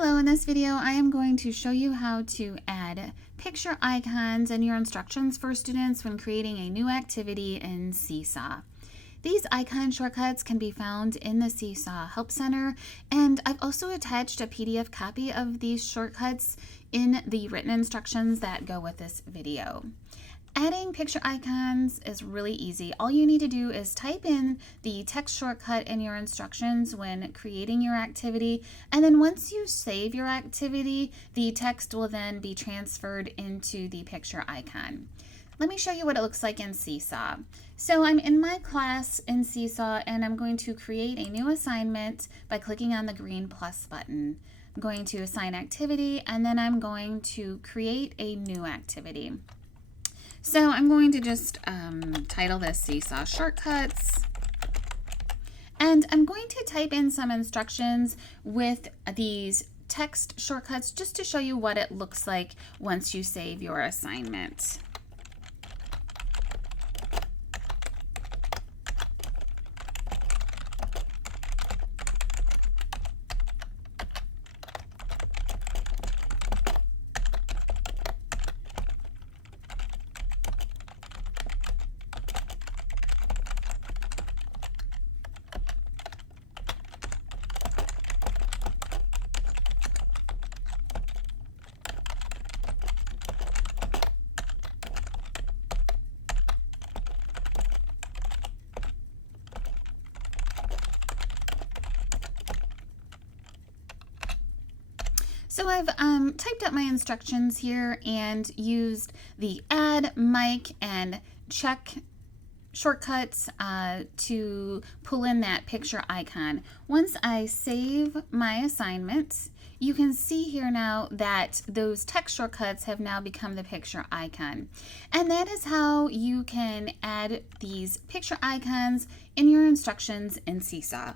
Hello, in this video I am going to show you how to add picture icons in your instructions for students when creating a new activity in Seesaw. These icon shortcuts can be found in the Seesaw Help Center, and I've also attached a PDF copy of these shortcuts in the written instructions that go with this video. Adding picture icons is really easy. All you need to do is type in the text shortcut in your instructions when creating your activity, and then once you save your activity, the text will then be transferred into the picture icon. Let me show you what it looks like in Seesaw. So I'm in my class in Seesaw, and I'm going to create a new assignment by clicking on the green plus button. I'm going to assign activity, and then I'm going to create a new activity. So I'm going to just title this Seesaw Shortcuts, and I'm going to type in some instructions with these text shortcuts just to show you what it looks like once you save your assignment. So I've typed up my instructions here and used the add, mic, and check shortcuts to pull in that picture icon. Once I save my assignment, you can see here now that those text shortcuts have now become the picture icon. And that is how you can add these picture icons in your instructions in Seesaw.